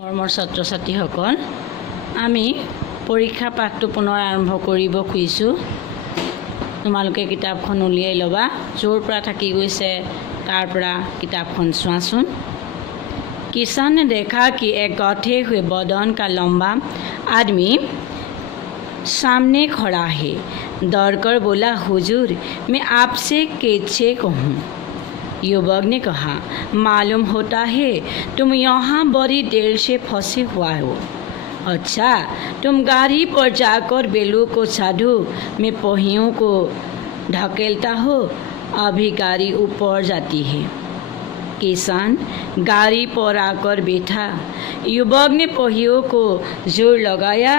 মৰমৰ ছাত্ৰ ছাত্ৰীসকল, আমি পৰীক্ষা পাঠটো পুনৰ আৰম্ভ কৰিব খুজিছোঁ। তোমালোকে কিতাপখন উলিয়াই ল'বা। য'ৰ পৰা থাকি গৈছে তাৰ পৰা কিতাপখন চোৱাচোন। किसान ने देखा कि एक गौठे हुए बदन का लंबा आदमी सामने खड़ा है। दौड़कर बोला, हुजूर, मैं आपसे कैसे कहूँ? युवक ने कहा, मालूम होता है तुम यहाँ बड़ी देर से फंसे हुआ हो। अच्छा, तुम गाड़ी पर जाकर बेलू को साधु में पहियों को ढकेलता हो, अभी गाड़ी ऊपर जाती है। किसान गाड़ी पर आकर बैठा। युवक ने पहियों को जोर लगाया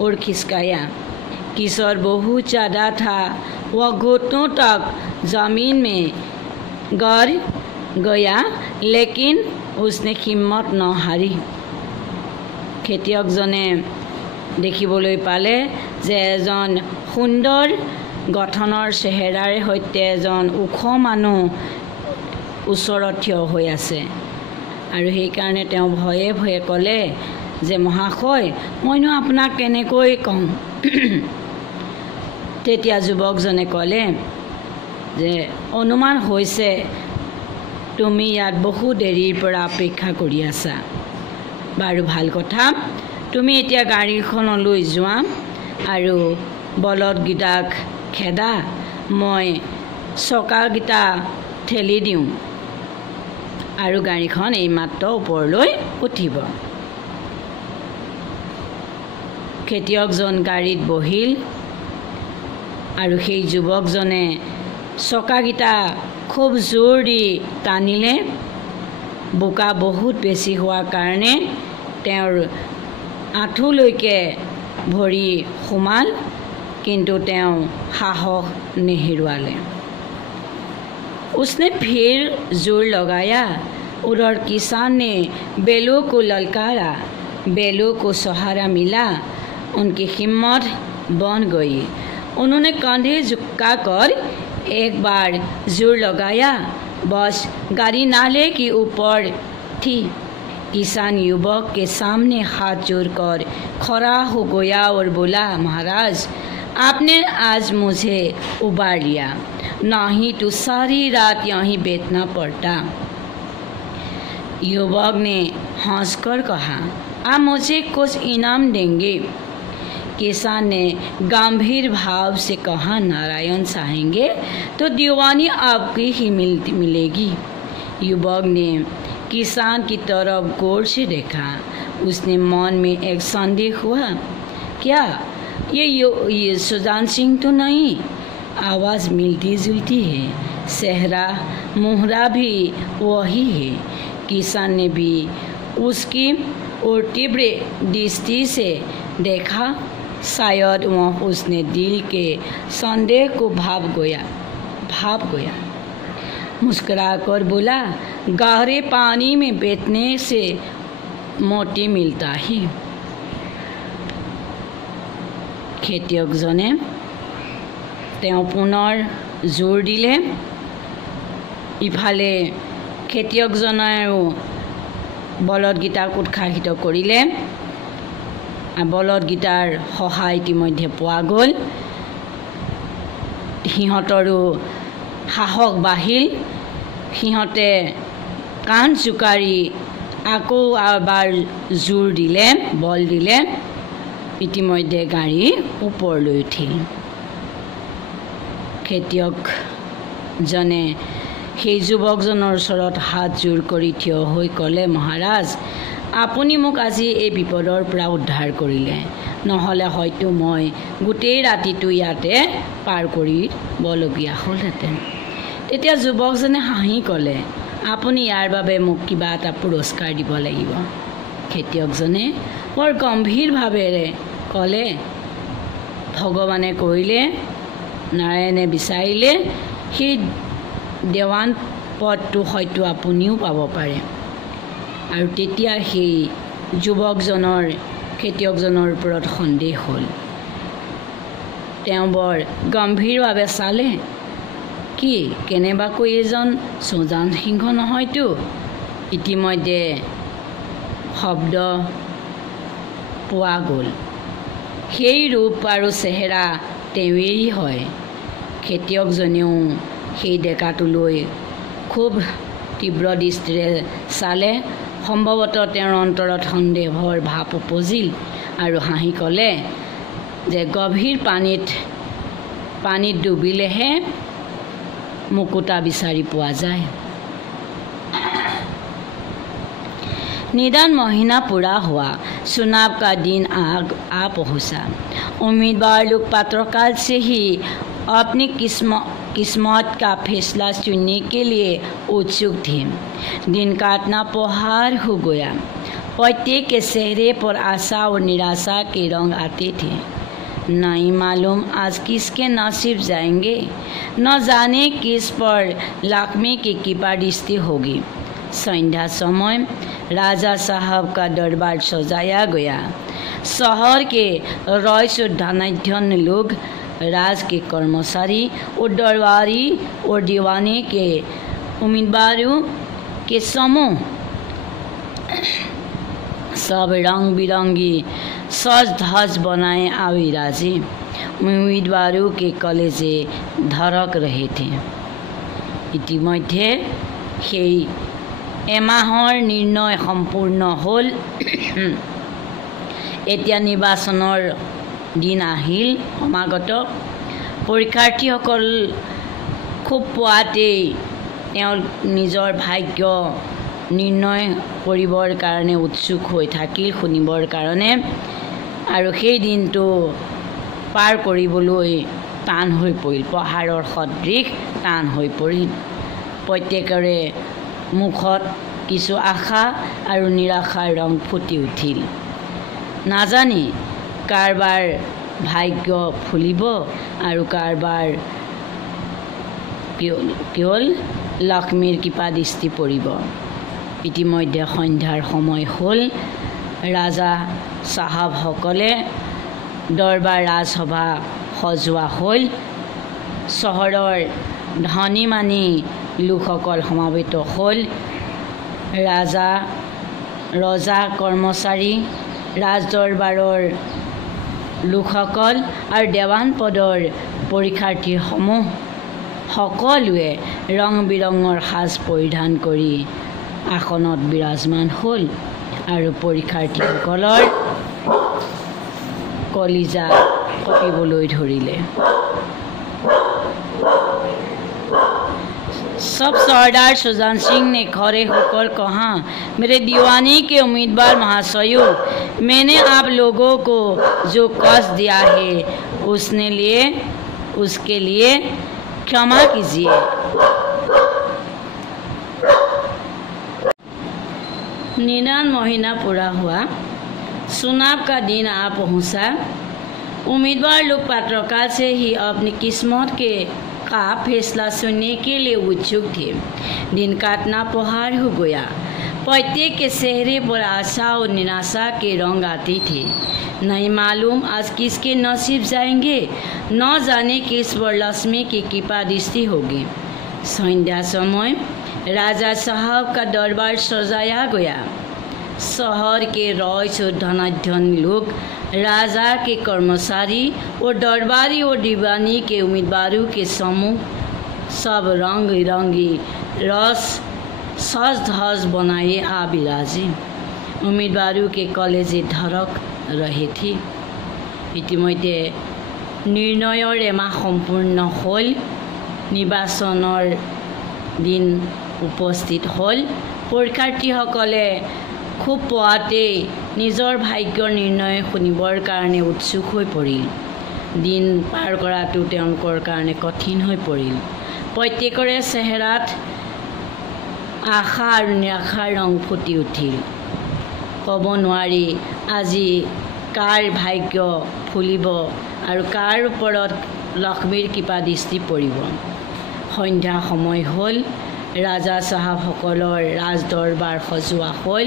और खिसकाया। किशोर बहुत ज़्यादा था, वह घुटनों तक जमीन में गिर गया, लेकिन उसने हिम्मत न हारी। খেতিয়কজনে দেখিবলৈ পালে যে এজন সুন্দৰ গঠনৰ চেহেৰাৰ সৈতে এজন ওখ মানুহ ওচৰত থিয় হৈ আছে, আৰু সেইকাৰণে তেওঁ ভয়ে ভয়ে ক'লে যে মহাশয়, মইনো আপোনাক কেনেকৈ কওঁ? তেতিয়া যুৱকজনে ক'লে যে অনুমান হৈছে তুমি ইয়াত বহু দেৰিৰ পৰা অপেক্ষা কৰি আছা। বাৰু ভাল কথা, তুমি এতিয়া গাড়ীখনলৈ যোৱা আৰু বলদকেইটাক খেদা, মই চকাকেইটা ঠেলি দিওঁ আৰু গাড়ীখন এইমাত্ৰ ওপৰলৈ উঠিব। খেতিয়কজন গাড়ীত বহিল আৰু সেই যুৱকজনে চকাকেইটা খুব জোৰ দি টানিলে। বোকা বহুত বেছি হোৱাৰ কাৰণে তেওঁৰ আঁঠুলৈকে ভৰি সোমাল, কিন্তু তেওঁ সাহস নেহেৰুৱালে। उसने फिर जोर लगाया। उधर किसान ने बेलों को ललकारा। बेलों को सहारा मिला, उनकी हिम्मत बन गई। उन्होंने कंधे झुकाकर एक बार जोर लगाया, बस गाड़ी नाले के ऊपर थी। किसान युवक के सामने हाथ जोड़कर खड़ा हो गया और बोला, महाराज, आपने आज मुझे उबार लिया, नहीं तो सारी रात यहीं बैठना पड़ता। युवक ने हंसकर कहा, आप मुझे कुछ इनाम देंगे? किसान ने गंभीर भाव से कहा, नारायण चाहेंगे तो दीवानी आपकी ही मिलेगी। युवक ने किसान की तरफ गौर से देखा। उसने मन में एक संदेह हुआ, क्या ये सुजान सिंह तो नहीं? आवाज़ मिलती जुलती है, चेहरा मुहरा भी वही है। किसान ने भी उसकी और तीव्र दृष्टि से देखा। शायद वह उसने दिल के संदेह को भाप गया। मुस्कुराकर बोला, गहरे पानी में बैठने से मोती मिलता है। খেতিয়কজনে তেওঁ পুনৰ জোৰ দিলে। ইফালে খেতিয়কজনেও বলদকেইটাক উৎসাহিত কৰিলে। বলদকেইটাৰ সহায় ইতিমধ্যে পোৱা গ'ল। সিহঁতৰো সাহস বাঢ়িল। সিহঁতে কাণ জোকাৰি আকৌ এবাৰ জোৰ দিলে, বল দিলে। ইতিমধ্যে গাড়ী ওপৰলৈ উঠিল। খেতিয়কজনে সেই যুৱকজনৰ ওচৰত হাত জোৰ কৰি থিয় হৈ ক'লে, মহাৰাজ, আপুনি মোক আজি এই বিপদৰ পৰা উদ্ধাৰ কৰিলে, নহ'লে হয়তো মই গোটেই ৰাতিটো ইয়াতে পাৰ কৰিবলগীয়া হ'লহেঁতেন। তেতিয়া যুৱকজনে হাঁহি ক'লে, আপুনি ইয়াৰ বাবে মোক কিবা এটা পুৰস্কাৰ দিব লাগিব। খেতিয়কজনে বৰ গম্ভীৰভাৱেৰে ক'লে, ভগৱানে কৰিলে, নাৰায়ণে বিচাৰিলে সেই দেৱান পদটো হয়তো আপুনিও পাব পাৰে। আৰু তেতিয়া সেই যুৱকজনৰ খেতিয়কজনৰ ওপৰত সন্দেহ হ'ল। তেওঁ বৰ গম্ভীৰভাৱে চালে, কি কেনেবাকৈ এজন সুজান সিংহ নহয়তো? ইতিমধ্যে শব্দ পোৱা গ'ল। সেই ৰূপ আৰু চেহেৰা তেওঁৱেই হয়। খেতিয়কজনেও সেই ডেকাটোলৈ খুব তীব্ৰ দৃষ্টিৰে চালে। সম্ভৱতঃ তেওঁৰ অন্তৰত সন্দেহৰ ভাৱ উপজিল আৰু হাঁহি ক'লে যে গভীৰ পানীত ডুবিলেহে মুকুতা বিচাৰি পোৱা যায়। निदान महीना पूरा हुआ। चुनाव का दिन आ पहुँचा। उम्मीदवार लोग पत्रकाल से ही अपनी किस्मत का फैसला चुनने के लिए उत्सुक थे। दिन काटना पहाड़ हो गया। प्रत्येक के चेहरे पर आशा और निराशा के रंग आते थे। नहीं मालूम आज किसके नसीब जाएंगे, न जाने किस पर लाखमी की कृपा दृष्टि होगी। संध्या समय राजा साहब का दरबार सजाया गया। शहर के रईस और धनाढ्य लोग, राज के कर्मचारी और दरबारी और दीवाने के उम्मीदवारों के समूह सब रंग बिरंगी सज धज बनाए आवे राजे उम्मीदवारों के कलेजे धड़क रहे थे। इतिमध्ये সেই এমাহৰ নিৰ্ণয় সম্পূৰ্ণ হ'ল। এতিয়া নিৰ্বাচনৰ দিন আহিল সমাগত। পৰীক্ষাৰ্থীসকল খুব পুৱাতেই তেওঁ নিজৰ ভাগ্য নিৰ্ণয় কৰিবৰ কাৰণে উৎসুক হৈ থাকিল শুনিবৰ কাৰণে। আৰু সেই দিনটো পাৰ কৰিবলৈ টান হৈ পৰিল, পাহাৰৰ সদৃশ টান হৈ পৰিল। প্ৰত্যেকৰে মুখত কিছু আশা আৰু নিৰাশাৰ ৰং ফুটি উঠিল। নাজানি কাৰবাৰ ভাগ্য ফুলিব আৰু কাৰবাৰ কেৱল লক্ষ্মীৰ কৃপা দৃষ্টি পৰিব। ইতিমধ্যে সন্ধ্যাৰ সময় হ'ল। ৰাজা চাহাবসকলে দৰবাৰ ৰাজসভা সজোৱা হ'ল। চহৰৰ ধনী মানি লোকসকল সমাবেত হ'ল। ৰজা কৰ্মচাৰী, ৰাজদৰবাৰৰ লোকসকল আৰু দেৱান পদৰ পৰীক্ষাৰ্থীসমূহ সকলোৱে ৰং বিৰঙৰ সাজ পৰিধান কৰি আসনত বিৰাজমান হ'ল আৰু পৰীক্ষাৰ্থীসকলৰ কলিজা কঁপিবলৈ ধৰিলে। सब सरदार सुजान सिंह ने खड़े होकर कहा, मेरे दीवानी के उम्मीदवार महाशयों, मैंने आप लोगों को जो कष्ट दिया है उसके लिए क्षमा कीजिए। निदान महीना पूरा हुआ। चुनाव का दिन आ पहुँचा। उम्मीदवार लोग पत्रकाल से ही अपनी किस्मत का फैसला सुनने के लिए उत्सुक थे। दिन काटना पहाड़ हो गया। प्रत्येक के चेहरे पर आशा और निराशा के रंग आते थे। नहीं मालूम आज किसके नसीब जाएंगे, न जाने किस पर लक्ष्मी की कृपा दृष्टि होगी। संध्या समय राजा साहब का दरबार सजाया गया। शहर के रईस और धनाढ्य लोग, राजा के कर्मचारी और दरबारी और दीवानी के उम्मीदवारों के समूह सब रंग बिरंगी सज धज बनाए आ विराजे उम्मीदवारों के कलेजे धड़क रहे थे। इतिमध्ये निर्णयर एमाह सम्पूर्ण হ'ল। নিৰ্বাচনৰ দিন উপস্থিত হ'ল। পৰীক্ষাৰ্থীসকলে খুব পুৱাতেই নিজৰ ভাগ্যৰ নিৰ্ণয় শুনিবৰ কাৰণে উৎসুক হৈ পৰিল। দিন পাৰ কৰাটো তেওঁলোকৰ কাৰণে কঠিন হৈ পৰিল। প্ৰত্যেকৰে চেহেৰাত আশা আৰু নিৰাশাৰ ৰং ফুটি উঠিল। ক'ব নোৱাৰি আজি কাৰ ভাগ্য ফুলিব আৰু কাৰ ওপৰত লক্ষ্মীৰ কৃপা দৃষ্টি পৰিব। সন্ধ্যা সময় হ'ল। ৰাজা চাহাবসকলৰ ৰাজদৰবাৰ সজোৱা হ'ল।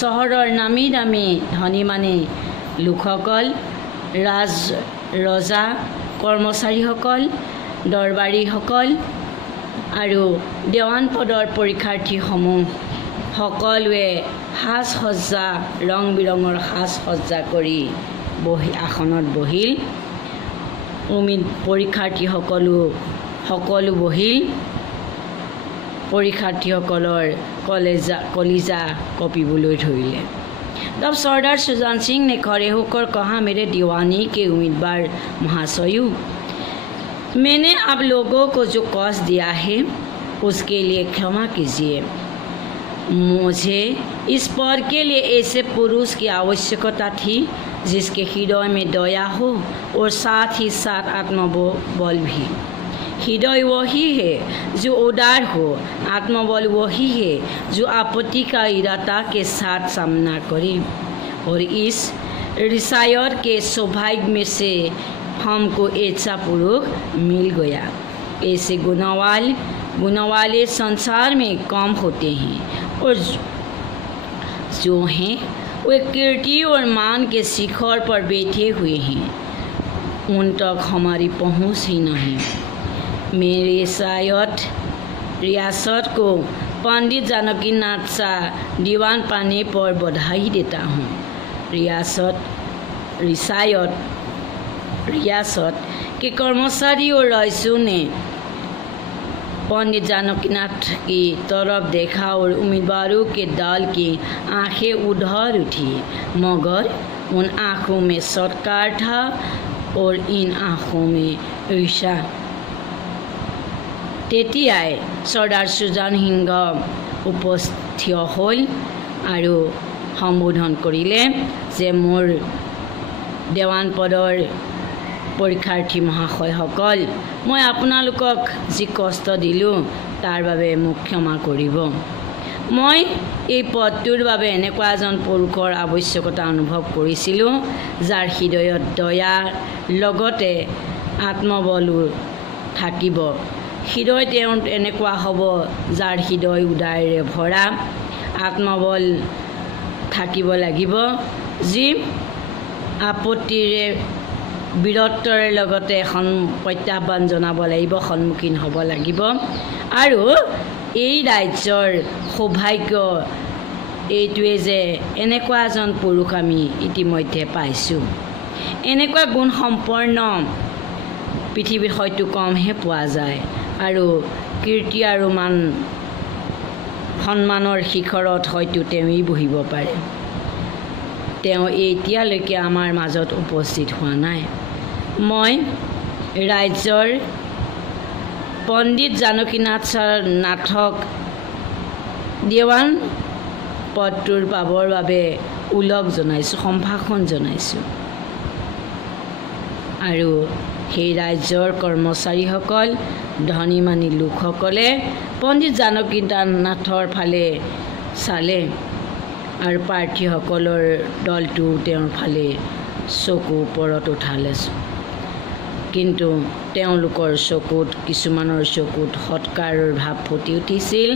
চহৰৰ নামী দামী ধনী মানী লোকসকল, ৰজা কৰ্মচাৰীসকল, দৰবাৰীসকল আৰু দেৱান পদৰ পৰীক্ষাৰ্থীসমূহ সকলোৱে সাজ সজ্জা ৰং বিৰঙৰ সাজ সজ্জা কৰি আসনত বহিল। পৰীক্ষাৰ্থীসকলো বহিল। পৰীক্ষাৰ্থীসকলৰ কলিজা কঁপিবলৈ ধৰিলে। तब सरदार सुजान सिंह ने खड़े होकर कहा, मेरे दीवानी के उम्मीदवार महाशयों, मैंने आप लोगों को जो कष्ट दिया है उसके लिए क्षमा कीजिए। मुझे इस पद के लिए ऐसे पुरुष की आवश्यकता थी जिसके हृदय में दया हो और साथ ही साथ आत्मबल भी। हृदय वही है जो उदार हो, आत्मबल वही है जो आपत्ति का इरादा के साथ सामना करे। और इस रिसायत के सौभाग्य में से हमको ऐसा पुरुष मिल गया। ऐसे गुणवाले संसार में कम होते हैं और जो हैं वे कीर्ति और मान के शिखर पर बैठे हुए हैं, उन तक हमारी पहुँच ही नहीं। मेरी रियासत को पंडित जानकीनाथ शाह दीवान पाने पर बधाई देता हूँ। रियासत के कर्मचारी और रईसों ने पंडित जानकीनाथ की तरफ देखा और उम्मीदवारों के दल की आंखें उधर उठी, मगर उन आँखों में सत्कार था और इन आँखों में ईर्ष्या। তেতিয়াই सरदार सुजान सिंह উপস্থিত হ'ল আৰু সম্বোধন কৰিলে যে মোৰ দেৱান পদৰ পৰীক্ষাৰ্থী মহাশয়সকল, মই আপোনালোকক যি কষ্ট দিলোঁ তাৰ বাবে মোক ক্ষমা কৰিব। মই এই পদটোৰ বাবে এনেকুৱা এজন পুৰুষৰ আৱশ্যকতা অনুভৱ কৰিছিলোঁ যাৰ হৃদয়ত দয়াৰ লগতে আত্মবলো থাকিব। হৃদয় তেওঁ এনেকুৱা হ'ব যাৰ হৃদয় উদাৰেৰে ভৰা, আত্মবল থাকিব লাগিব, যি আপত্তিৰে বীৰত্বৰে লগতে প্ৰত্যাহ্বান জনাব লাগিব, সন্মুখীন হ'ব লাগিব। আৰু এই ৰাজ্যৰ সৌভাগ্য এইটোৱে যে এনেকুৱা এজন পুৰুষ আমি ইতিমধ্যে পাইছোঁ। এনেকুৱা গুণ সম্পন্ন পৃথিৱীত হয়তো কমহে পোৱা যায় আৰু কীৰ্তি আৰু সন্মানৰ শিখৰত হয়তো তেওঁই বহিব পাৰে। তেওঁ এতিয়ালৈকে আমাৰ মাজত উপস্থিত হোৱা নাই। মই ৰাজ্যৰ পণ্ডিত জানকীনাথ নাথক দেৱান পদটোৰ পাবৰ বাবে ওলগ জনাইছোঁ, সম্ভাষণ জনাইছোঁ। আৰু সেই ৰাজ্যৰ কৰ্মচাৰীসকল, ধনীমানী লোকসকলে পণ্ডিত জানকীনাথৰ ফালে চালে আৰু প্ৰাৰ্থীসকলৰ দলটো তেওঁৰ ফালে চকু ওপৰত উঠালে। কিন্তু তেওঁলোকৰ চকুত, কিছুমানৰ চকুত সৎকাৰৰ ভাৱ ফুটি উঠিছিল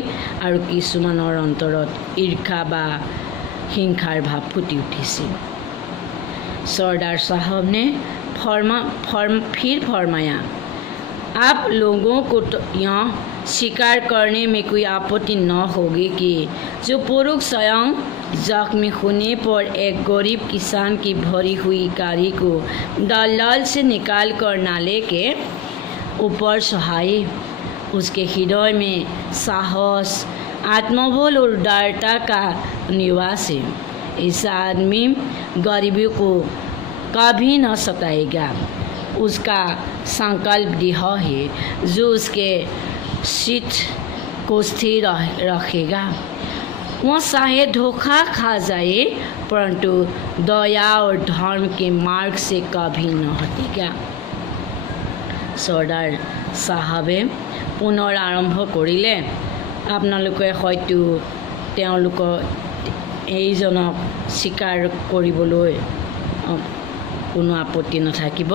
আৰু কিছুমানৰ অন্তৰত ঈৰ্ষা বা হিংসাৰ ভাৱ ফুটি উঠিছিল। सरदार साहब ने फिर फरमाया, आप लोगों को तो यहाँ शिकार करने में कोई आपत्ति न होगी कि जो पुरुष स्वयं जख्मी होने पर एक गरीब किसान की भरी हुई गाड़ी को दलाल से निकाल कर नाले के ऊपर सहाये, उसके हृदय में साहस, आत्मबल और उदारता का निवास है। ऐसा आदमी गरीबी को कभी न सताएगा। उसका संकल्प दृढ़ है जो उसके चित्त को स्थिर रखेगा। वह चाहे धोखा खा जाए परंतु दया और धर्म के मार्ग से कभी न हटेगा। सरदार साहबे पुनर आरम्भ करिले, आपनालोके हयतो তেওঁলোকৰ এইজনক স্বীকাৰ কৰিবলৈ কোনো আপত্তি নাথাকিব।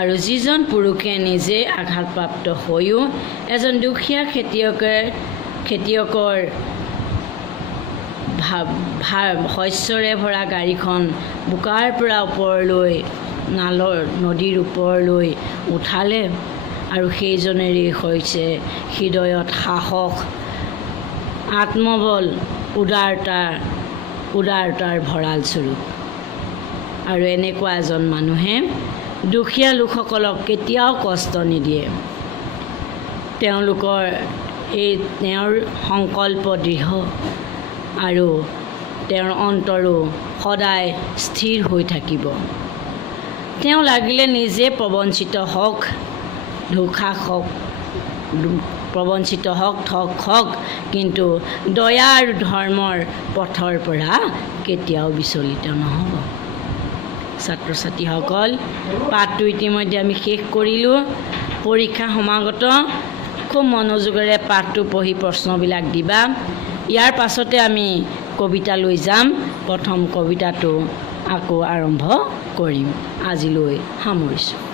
আৰু যিজন পুৰুষে নিজে আঘাতপ্ৰাপ্ত হৈও এজন দুখীয়া খেতিয়কৰ শস্যৰে ভৰা গাড়ীখন বোকাৰ পৰা ওপৰলৈ নদীৰ ওপৰলৈ উঠালে আৰু সেইজনেৰে হৈছে হৃদয়ত সাহস, আত্মবল উদাৰতাৰ ভঁৰাল স্বৰূপ। আৰু এনেকুৱা এজন মানুহে দুখীয়া লোকসকলক কেতিয়াও কষ্ট নিদিয়ে। তেওঁলোকৰ তেওঁৰ সংকল্প দৃঢ় আৰু তেওঁৰ অন্তৰো সদায় স্থিৰ হৈ থাকিব। তেওঁ লাগিলে নিজে প্ৰবঞ্চিত হওক, ধোষা হওক, প্ৰবঞ্চিত হওক, ঠগ হওক, কিন্তু দয়া আৰু ধৰ্মৰ পথৰ পৰা কেতিয়াও বিচলিত নহ'ব। ছাত্ৰ ছাত্ৰীসকল, পাঠটো ইতিমধ্যে আমি শেষ কৰিলোঁ। পৰীক্ষা সমাগত খুব মনোযোগেৰে পাঠটো পঢ়ি প্ৰশ্নবিলাক দিবা। ইয়াৰ পাছতে আমি কবিতা লৈ যাম। প্ৰথম কবিতাটো আকৌ আৰম্ভ কৰিম। আজিলৈ সামৰিছোঁ।